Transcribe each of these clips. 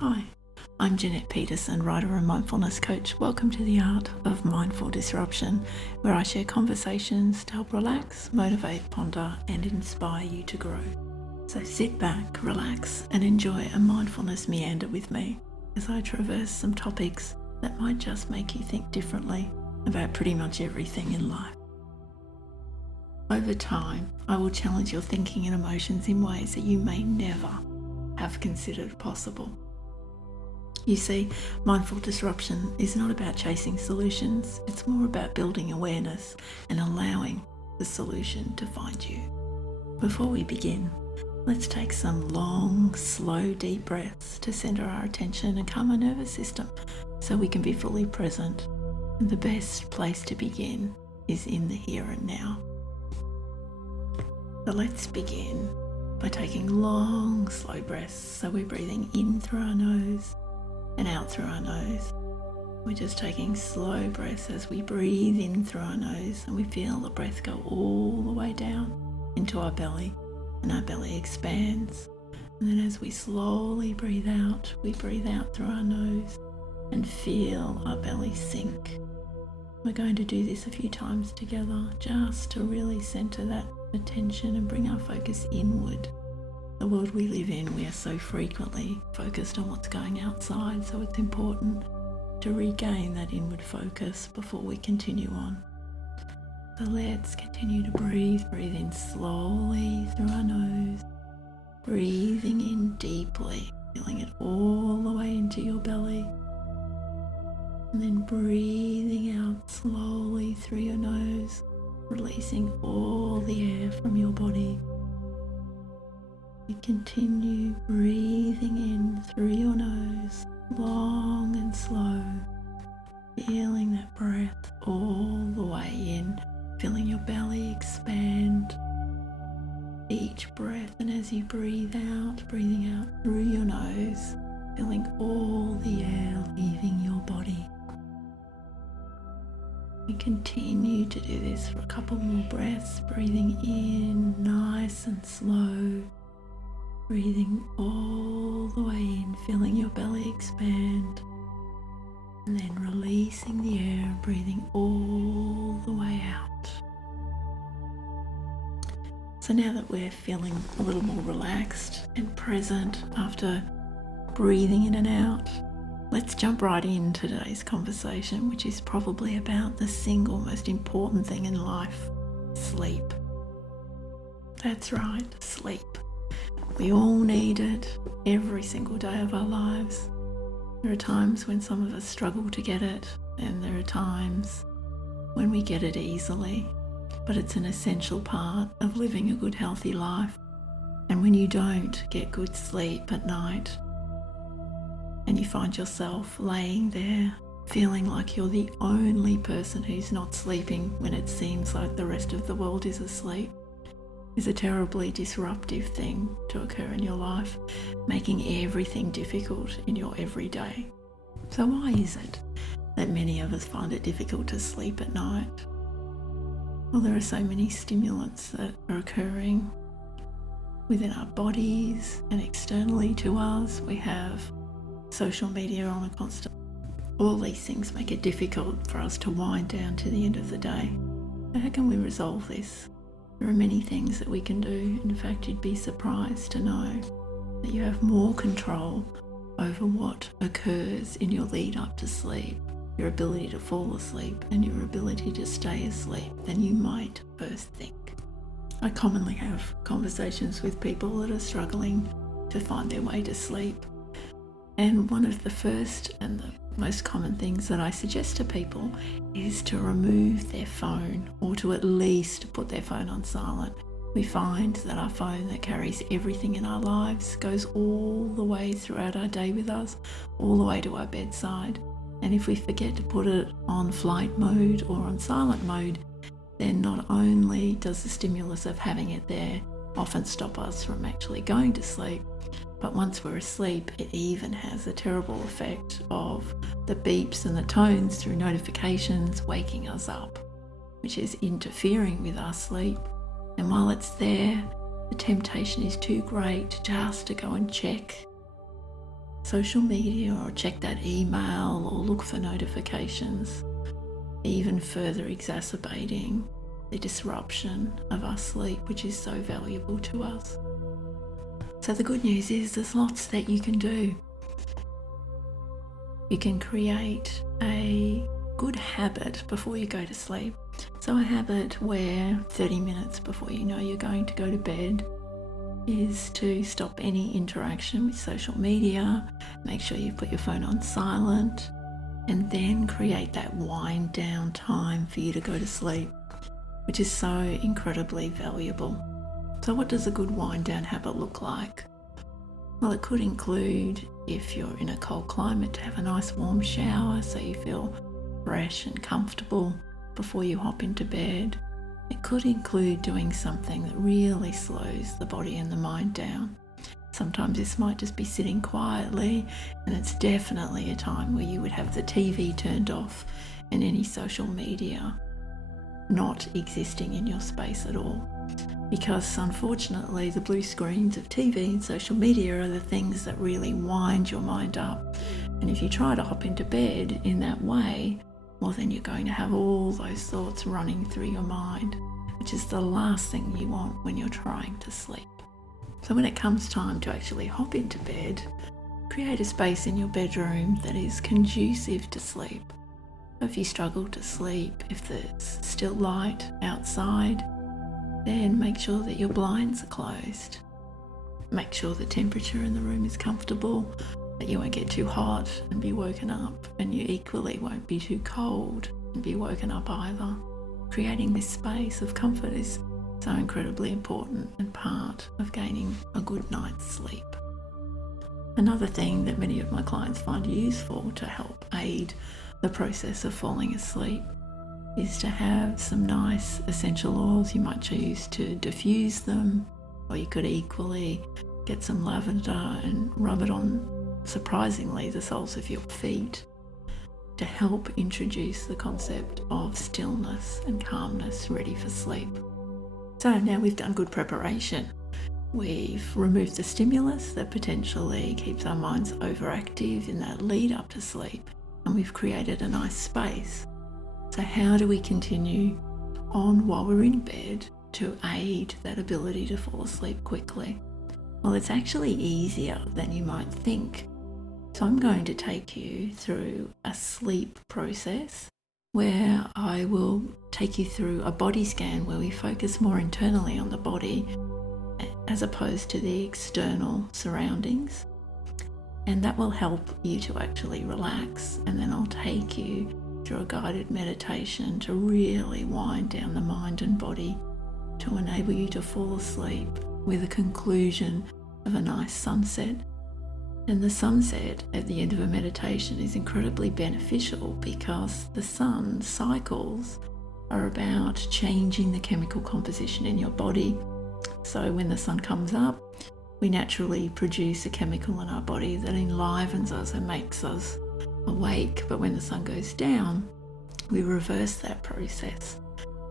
Hi, I'm Jeanette Peterson, writer and mindfulness coach. Welcome to the Art of Mindful Disruption, where I share conversations to help relax, motivate, ponder, and inspire you to grow. So sit back, relax, and enjoy a mindfulness meander with me as I traverse some topics that might just make you think differently about pretty much everything in life. Over time, I will challenge your thinking and emotions in ways that you may never have considered possible. You see, mindful disruption is not about chasing solutions, it's more about building awareness and allowing the solution to find you. Before we begin, let's take some long, slow, deep breaths to center our attention and calm our nervous system so we can be fully present. And the best place to begin is in the here and now. So let's begin by taking long, slow breaths. So we're breathing in through our nose and out through our nose. We're just taking slow breaths as we breathe in through our nose and we feel the breath go all the way down into our belly and our belly expands. And then as we slowly breathe out, we breathe out through our nose and feel our belly sink. We're going to do this a few times together just to really center that attention and bring our focus inward. The world we live in, we are so frequently focused on what's going outside, so it's important to regain that inward focus before we continue on. So let's continue to breathe in slowly through our nose, breathing in deeply, feeling it all the way into your belly, and then breathing out slowly through your nose, releasing all the air from your body. You continue breathing in through your nose, long and slow, feeling that breath all the way in, feeling your belly expand each breath. And as you breathing out through your nose, feeling all the air leaving your body. You continue to do this for a couple more breaths, breathing in nice and slow, breathing all the way in, feeling your belly expand, and then releasing the air, breathing all the way out. So now that we're feeling a little more relaxed and present after breathing in and out, let's jump right into today's conversation, which is probably about the single most important thing in life: sleep. That's right, sleep. We all need it every single day of our lives. There are times when some of us struggle to get it, and there are times when we get it easily. But it's an essential part of living a good, healthy life. And when you don't get good sleep at night, and you find yourself laying there feeling like you're the only person who's not sleeping when it seems like the rest of the world is asleep, is a terribly disruptive thing to occur in your life, making everything difficult in your everyday. So why is it that many of us find it difficult to sleep at night? Well, there are so many stimulants that are occurring within our bodies and externally to us. We have social media on a constant. All these things make it difficult for us to wind down to the end of the day. How can we resolve this? There are many things that we can do. In fact, you'd be surprised to know that you have more control over what occurs in your lead up to sleep, your ability to fall asleep and your ability to stay asleep, than you might first think. I commonly have conversations with people that are struggling to find their way to sleep. And one of the first and the most common things that I suggest to people is to remove their phone, or to at least put their phone on silent. We find that our phone, that carries everything in our lives, goes all the way throughout our day with us, all the way to our bedside. And if we forget to put it on flight mode or on silent mode, then not only does the stimulus of having it there often stop us from actually going to sleep, but once we're asleep, it even has a terrible effect of the beeps and the tones through notifications waking us up, which is interfering with our sleep. And while it's there, the temptation is too great just to go and check social media or check that email or look for notifications, even further exacerbating the disruption of our sleep, which is so valuable to us. So the good news is there's lots that you can do. You can create a good habit before you go to sleep. So a habit where 30 minutes before you know you're going to go to bed is to stop any interaction with social media, make sure you put your phone on silent, and then create that wind down time for you to go to sleep, which is so incredibly valuable. So what does a good wind down habit look like? Well, it could include, if you're in a cold climate, to have a nice warm shower so you feel fresh and comfortable before you hop into bed. It could include doing something that really slows the body and the mind down. Sometimes this might just be sitting quietly, and it's definitely a time where you would have the TV turned off and any social media not existing in your space at all. Because unfortunately the blue screens of TV and social media are the things that really wind your mind up. And if you try to hop into bed in that way, well, then you're going to have all those thoughts running through your mind, which is the last thing you want when you're trying to sleep. So when it comes time to actually hop into bed, create a space in your bedroom that is conducive to sleep. If you struggle to sleep, if it's still light outside, then make sure that your blinds are closed. Make sure the temperature in the room is comfortable, that you won't get too hot and be woken up, and you equally won't be too cold and be woken up either. Creating this space of comfort is so incredibly important and part of gaining a good night's sleep. Another thing that many of my clients find useful to help aid the process of falling asleep is to have some nice essential oils. You might choose to diffuse them, or you could equally get some lavender and rub it on, surprisingly, the soles of your feet to help introduce the concept of stillness and calmness ready for sleep. So now we've done good preparation. We've removed the stimulus that potentially keeps our minds overactive in that lead up to sleep, and we've created a nice space. So how do we continue on while we're in bed to aid that ability to fall asleep quickly? Well, it's actually easier than you might think. So I'm going to take you through a sleep process where I will take you through a body scan where we focus more internally on the body as opposed to the external surroundings. And that will help you to actually relax. And then I'll take you through a guided meditation to really wind down the mind and body to enable you to fall asleep with a conclusion of a nice sunset. And the sunset at the end of a meditation is incredibly beneficial because the sun cycles are about changing the chemical composition in your body. So when the sun comes up, we naturally produce a chemical in our body that enlivens us and makes us awake. But when the sun goes down, we reverse that process.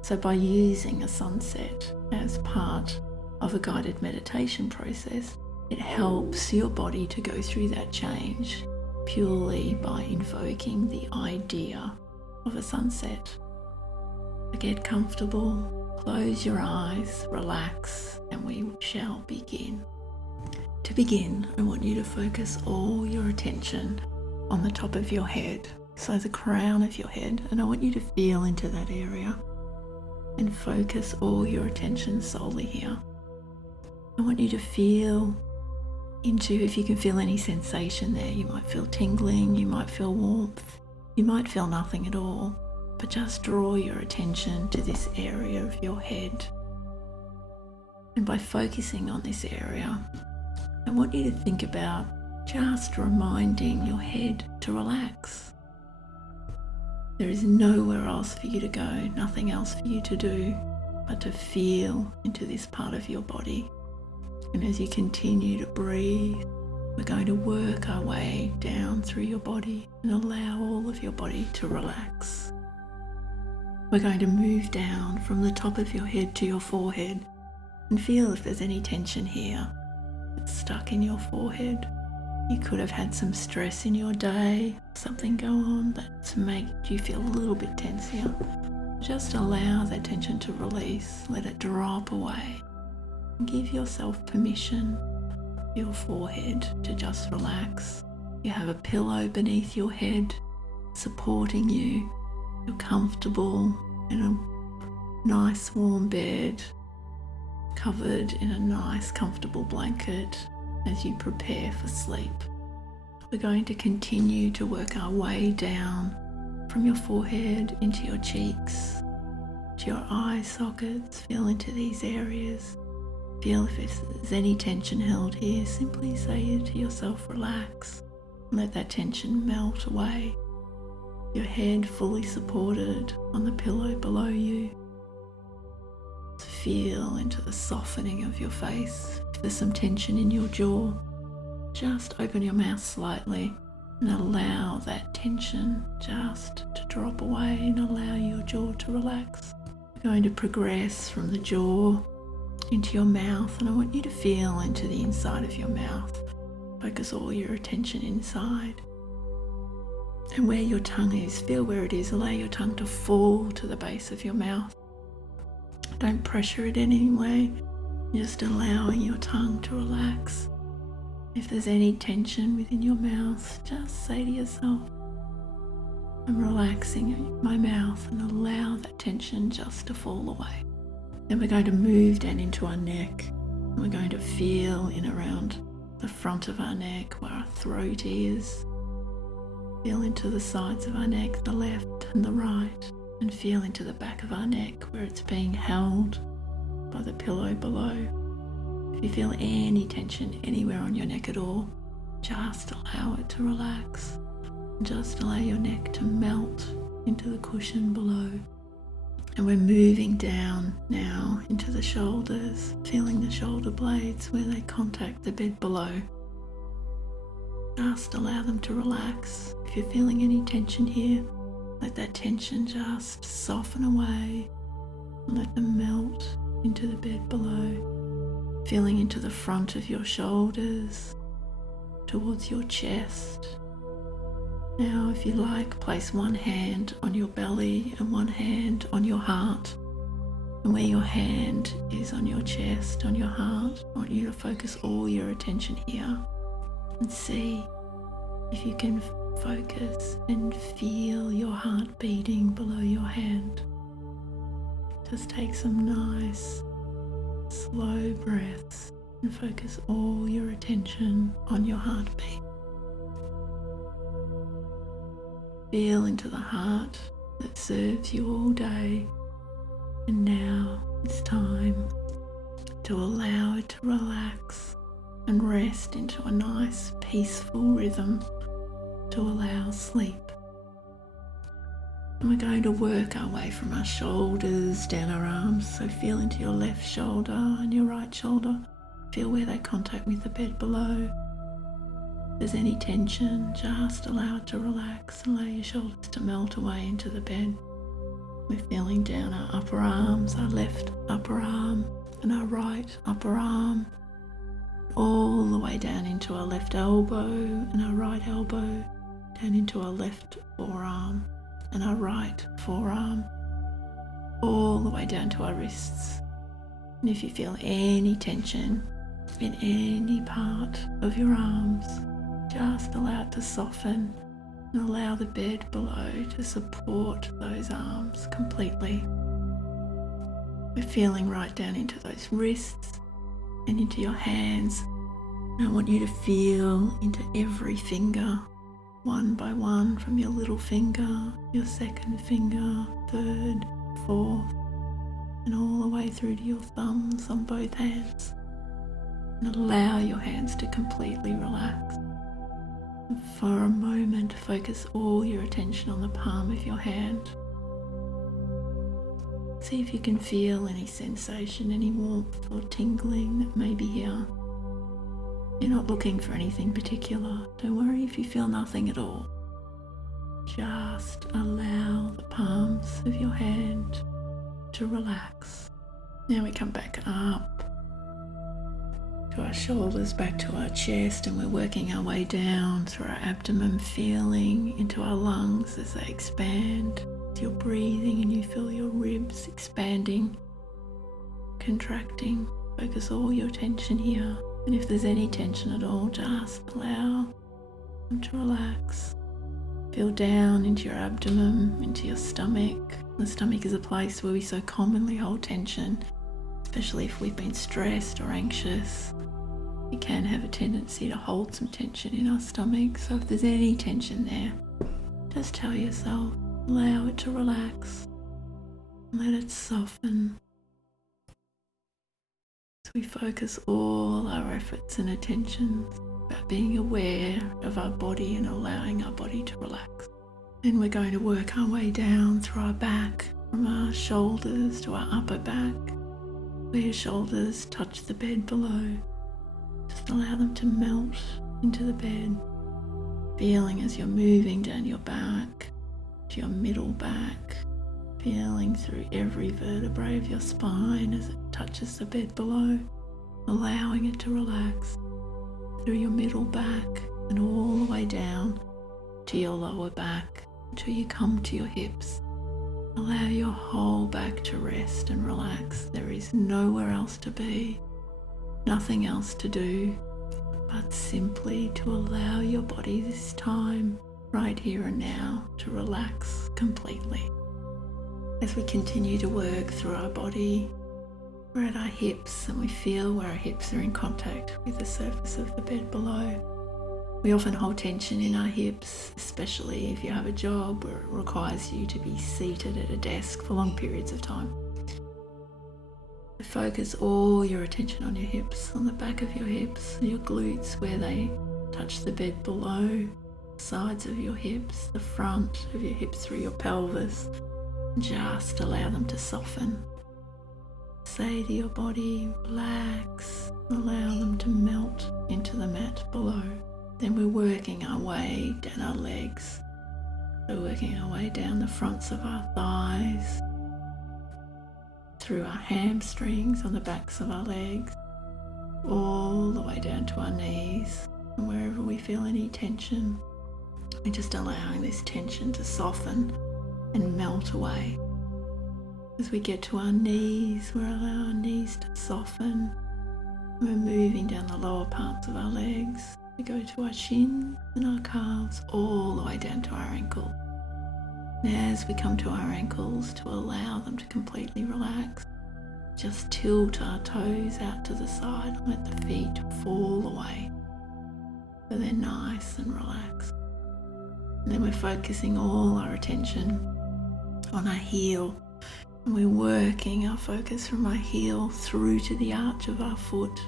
So by using a sunset as part of a guided meditation process, it helps your body to go through that change purely by invoking the idea of a sunset. So get comfortable, close your eyes, relax, and we shall begin. To begin, I want you to focus all your attention on the top of your head, so the crown of your head, and I want you to feel into that area and focus all your attention solely here. I want you to feel into, if you can feel any sensation there, you might feel tingling, you might feel warmth, you might feel nothing at all, but just draw your attention to this area of your head. And by focusing on this area, I want you to think about just reminding your head to relax. There is nowhere else for you to go, nothing else for you to do, but to feel into this part of your body. And as you continue to breathe, we're going to work our way down through your body and allow all of your body to relax. We're going to move down from the top of your head to your forehead and feel if there's any tension here that's stuck in your forehead. You could have had some stress in your day, something go on that's made you feel a little bit tense here. Just allow that tension to release, let it drop away. And give yourself permission, your forehead to just relax. You have a pillow beneath your head supporting you. You're comfortable in a nice warm bed, covered in a nice comfortable blanket as you prepare for sleep. We're going to continue to work our way down from your forehead into your cheeks, to your eye sockets. Feel into these areas. Feel if there's any tension held here. Simply say to yourself, relax. Let that tension melt away. Your head fully supported on the pillow below you. Feel into the softening of your face. If there's some tension in your jaw, just open your mouth slightly and allow that tension just to drop away and allow your jaw to relax. We're going to progress from the jaw into your mouth, and I want you to feel into the inside of your mouth. Focus all your attention inside. And where your tongue is, feel where it is. Allow your tongue to fall to the base of your mouth. Don't pressure it in any way. Just allowing your tongue to relax. If there's any tension within your mouth, just say to yourself, I'm relaxing my mouth, and allow that tension just to fall away. Then we're going to move down into our neck, and we're going to feel in around the front of our neck where our throat is. Feel into the sides of our neck, the left and the right, and feel into the back of our neck where it's being held by the pillow below. If you feel any tension anywhere on your neck at all, just allow it to relax. Just allow your neck to melt into the cushion below. And we're moving down now into the shoulders, feeling the shoulder blades where they contact the bed below. Just allow them to relax. If you're feeling any tension here, let that tension just soften away and let them melt into the bed below. Feeling into the front of your shoulders, towards your chest. Now, if you like, place one hand on your belly and one hand on your heart. And where your hand is on your chest, on your heart, I want you to focus all your attention here and see if you can focus and feel your heart beating below your hand. Just take some nice, slow breaths and focus all your attention on your heartbeat. Feel into the heart that serves you all day, and now it's time to allow it to relax and rest into a nice peaceful rhythm to allow sleep. And we're going to work our way from our shoulders down our arms, so feel into your left shoulder and your right shoulder. Feel where they contact with the bed below. If there's any tension, just allow it to relax and allow your shoulders to melt away into the bed. We're feeling down our upper arms, our left upper arm and our right upper arm, all the way down into our left elbow and our right elbow, down into our left forearm and our right forearm, all the way down to our wrists. And if you feel any tension in any part of your arms, just allow it to soften and allow the bed below to support those arms completely. We're feeling right down into those wrists and into your hands. And I want you to feel into every finger, one by one, from your little finger, your second finger, third, fourth, and all the way through to your thumbs on both hands. And allow your hands to completely relax. And for a moment, focus all your attention on the palm of your hand. See if you can feel any sensation, any warmth or tingling that may be here. You're not looking for anything particular. Don't worry if you feel nothing at all. Just allow the palms of your hand to relax. Now we come back up to our shoulders, back to our chest, and we're working our way down through our abdomen, feeling into our lungs as they expand. As you're breathing and you feel your ribs expanding, contracting. Focus all your tension here. And if there's any tension at all, just allow them to relax. Feel down into your abdomen, into your stomach. The stomach is a place where we so commonly hold tension, especially if we've been stressed or anxious. We can have a tendency to hold some tension in our stomach. So if there's any tension there, just tell yourself, allow it to relax. Let it soften. So we focus all our efforts and attentions about being aware of our body and allowing our body to relax. Then we're going to work our way down through our back, from our shoulders to our upper back, where your shoulders touch the bed below. Just allow them to melt into the bed, feeling as you're moving down your back to your middle back, feeling through every vertebrae of your spine as it touches the bed below, allowing it to relax through your middle back and all the way down to your lower back until you come to your hips. Allow your whole back to rest and relax. There is nowhere else to be, nothing else to do, but simply to allow your body this time, right here and now, to relax completely. As we continue to work through our body, we're at our hips and we feel where our hips are in contact with the surface of the bed below. We often hold tension in our hips, especially if you have a job where it requires you to be seated at a desk for long periods of time. Focus all your attention on your hips, on the back of your hips, your glutes where they touch the bed below, sides of your hips, the front of your hips through your pelvis. Just allow them to soften. Say to your body, relax, allow them to melt into the mat below. Then we're working our way down our legs. So working our way down the fronts of our thighs, through our hamstrings on the backs of our legs, all the way down to our knees. And wherever we feel any tension, we're just allowing this tension to soften and melt away. As we get to our knees, we allow our knees to soften. We're moving down the lower parts of our legs. We go to our shins and our calves, all the way down to our ankles. And as we come to our ankles, to allow them to completely relax, just tilt our toes out to the side and let the feet fall away so they're nice and relaxed. And then we're focusing all our attention on our heel, and we're working our focus from our heel through to the arch of our foot,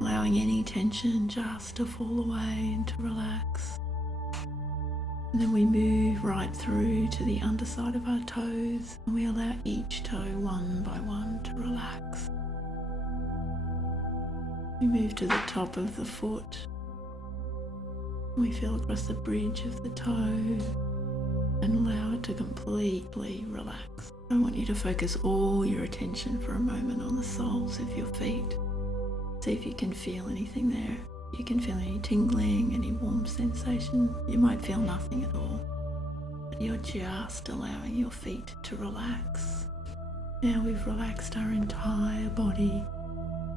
allowing any tension just to fall away and to relax. And then we move right through to the underside of our toes, and we allow each toe one by one to relax. We move to the top of the foot. We feel across the bridge of the toe and allow it to completely relax. I want you to focus all your attention for a moment on the soles of your feet. See if you can feel anything there. You can feel any tingling, any warm sensation. You might feel nothing at all, but you're just allowing your feet to relax. Now we've relaxed our entire body.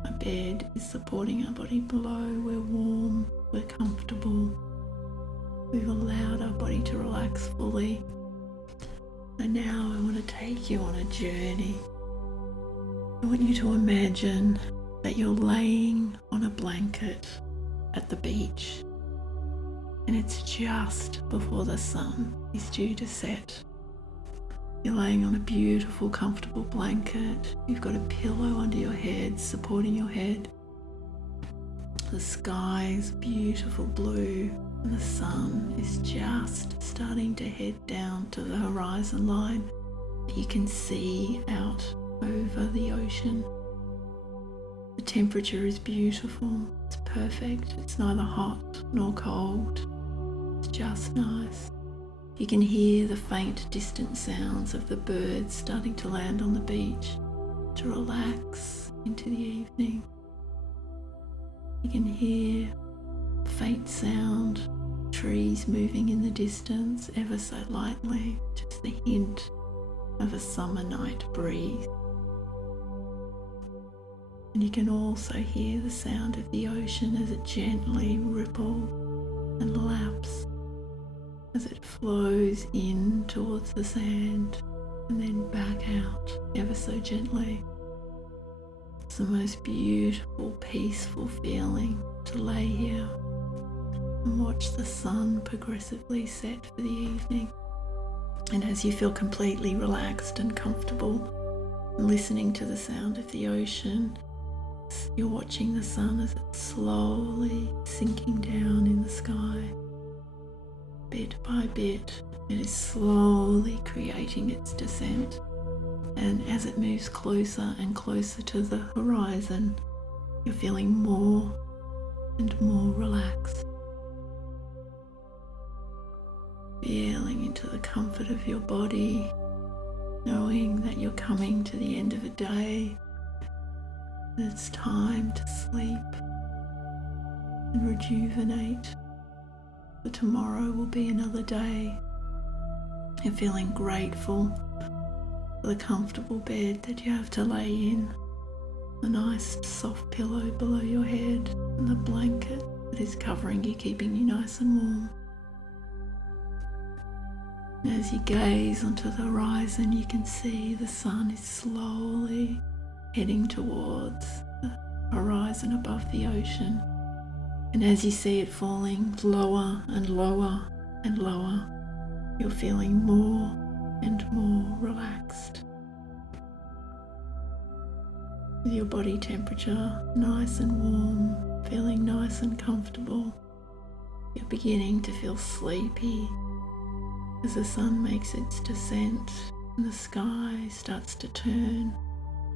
Our bed is supporting our body below. We're warm, we're comfortable. We've allowed our body to relax fully. And now I want to take you on a journey. I want you to imagine that you're laying on a blanket at the beach, and it's just before the sun is due to set. You're laying on a beautiful, comfortable blanket. You've got a pillow under your head, supporting your head. The sky is beautiful blue, and the sun is just starting to head down to the horizon line that you can see out over the ocean. The temperature is beautiful. It's perfect. It's neither hot nor cold. It's just nice. You can hear the faint, distant sounds of the birds starting to land on the beach to relax into the evening. You can hear faint sound, trees moving in the distance ever so lightly, just the hint of a summer night breeze. And you can also hear the sound of the ocean as it gently ripples and laps, as it flows in towards the sand and then back out ever so gently. It's the most beautiful, peaceful feeling to lay here and watch the sun progressively set for the evening. And as you feel completely relaxed and comfortable, listening to the sound of the ocean, you're watching the sun as it's slowly sinking down in the sky. Bit by bit, it is slowly creating its descent. And as it moves closer and closer to the horizon, you're feeling more and more relaxed. Feeling into the comfort of your body, knowing that you're coming to the end of a day, and it's time to sleep and rejuvenate, for tomorrow will be another day. You're feeling grateful for the comfortable bed that you have to lay in, the nice soft pillow below your head, and the blanket that is covering you, keeping you nice and warm. And as you gaze onto the horizon, you can see the sun is slowly heading towards the horizon above the ocean. And as you see it falling lower and lower and lower, you're feeling more and more relaxed. With your body temperature nice and warm, feeling nice and comfortable, you're beginning to feel sleepy as the sun makes its descent and the sky starts to turn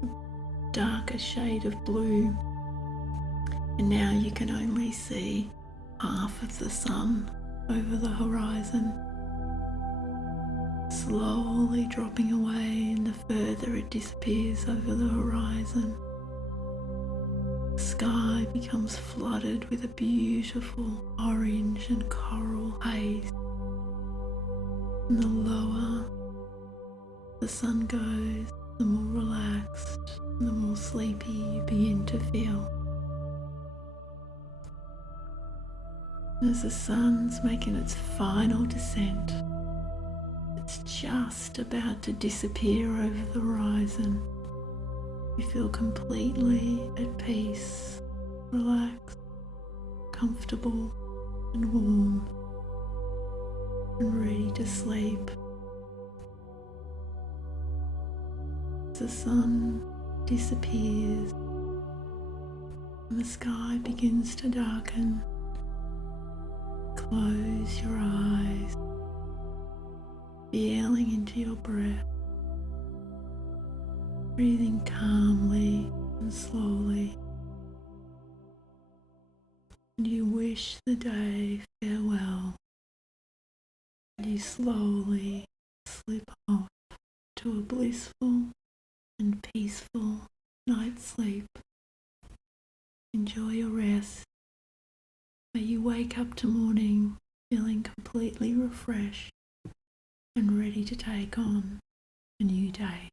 a darker shade of blue. And now you can only see half of the sun over the horizon, slowly dropping away, and the further it disappears over the horizon, the sky becomes flooded with a beautiful orange and coral haze. And the lower the sun goes, the more relaxed and the more sleepy you begin to feel. As the sun's making its final descent, it's just about to disappear over the horizon. You feel completely at peace, relaxed, comfortable and warm, and ready to sleep. As the sun disappears and the sky begins to darken, close your eyes, feeling into your breath, breathing calmly and slowly. And you wish the day farewell. And you slowly slip off to a blissful and peaceful night's sleep. Enjoy your rest. May you wake up to morning feeling completely refreshed and ready to take on a new day.